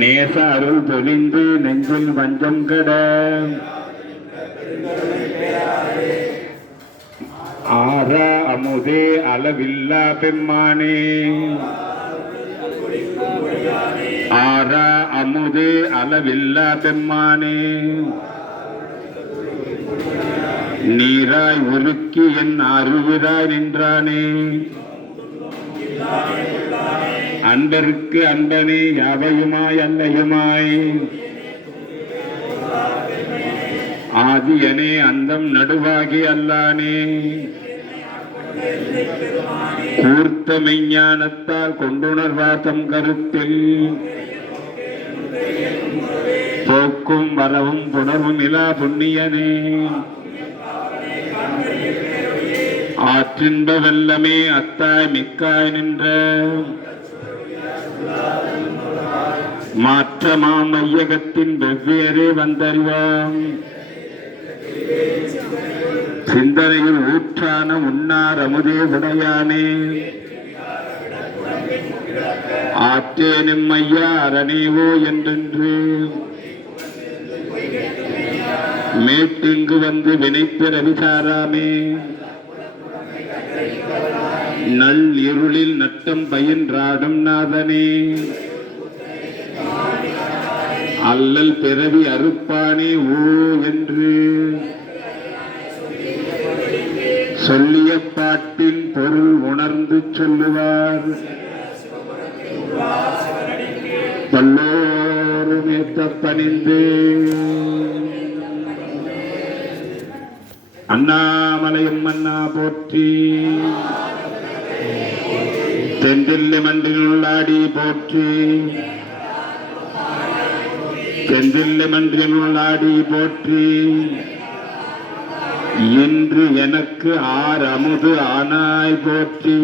நேச அருள் பொழிந்து நெஞ்சில் வஞ்சம் கட ஆற அமுதே அளவில்லா பெம்மானே ஆற அமுதே அளவில்லா பெம்மானே நீராய் உருக்கி என் அருவிராய் நின்றானே அன்பருக்கு அன்பனே யாவையுமாய் அல்லையுமாய் ஆதியனே அந்தம் நடுவாகி அல்லானே கூர்த்த மெஞ்ஞானத்தால் கொண்டுணர்வார் தம் கருத்தில் போக்கும் வரவும் புணர்வும் இலா புண்ணியனே ஆற்றின்ப வெல்லமே அத்தாய் மிக்காய் நின்ற மாற்றமாம் மையகத்தின் வெவ்வேறு வந்தறிவாம் சிந்தனையில் ஊற்றான உன்னார் அமுதே உடையானே ஆற்றேனும் ஐயா அரணேவோ என்றென்று மேட்டிங்கு வந்து வினைப்பிறவி சாராமே நல் இருளில் நட்டம் பயின்றாடும் நாதனே அல்லல் பிறவி அறுப்பானே ஓ என்று சொல்லிய பாட்டின் பொருள் உணர்ந்து சொல்லுவார் பல்லோரும் ஏத்த பணிந்து அண்ணாமலையும் மன்னா போற்றி தென்றில் மன்றில் உள்ளாடி போற்றி தென்றில் மன்றில் உள்ளாடி போற்றி இன்று எனக்கு ஆர் அமுது ஆனாய் போற்றி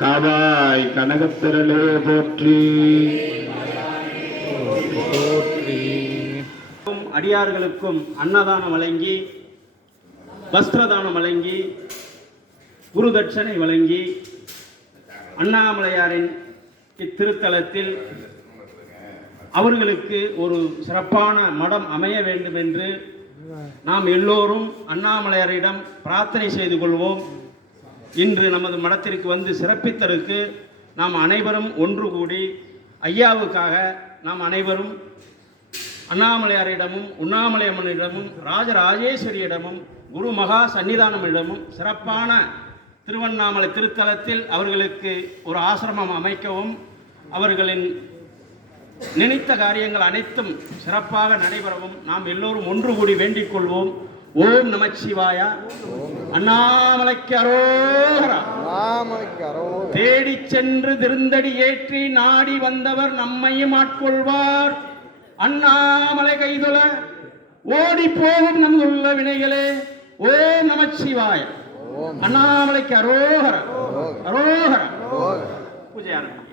காவாய் கனகத்திரளே போற்றி அடியார்களுக்கும் அன்னதானம் வழங்கி வஸ்திரதானம் வழங்கி குரு தட்சணை வழங்கி அண்ணாமலையாரின் இத்திருத்தலத்தில் அவர்களுக்கு ஒரு சிறப்பான மடம் அமைய வேண்டும் என்று நாம் எல்லோரும் அண்ணாமலையாரிடம் பிரார்த்தனை செய்து கொள்வோம். இன்று நமது மடத்திற்கு வந்து சிறப்பித்ததற்கு நாம் அனைவரும் ஒன்று கூடி ஐயாவுக்காக நாம் அனைவரும் அண்ணாமலையாரிடமும் உண்ணாமலையம்மனிடமும் ராஜராஜேஸ்வரியிடமும் குரு மகா சன்னிதானமிடமும் சிறப்பான திருவண்ணாமலை திருத்தலத்தில் அவர்களுக்கு ஒரு ஆசிரமம் அமைக்கவும் அவர்களின் நினைத்த காரியங்கள் அனைத்தும் சிறப்பாக நடைபெறவும் நாம் எல்லோரும் ஒன்று கூடி வேண்டிக் கொள்வோம். ஓம் நமச்சிவாய. அண்ணாமலைக்கு அரோகரா. தேடி சென்று திருந்தடி ஏற்றி நாடி வந்தவர் நம்மையும் ஆட்கொள்வார். அண்ணாமலை கைதொழ ஓடி போகும் நம்முள்ள வினைகளே. ஓம் நமச்சிவாய. அண்ணாமலைக்கு அரோகரா. அரோகரா. பூஜை ஆரம்பம்.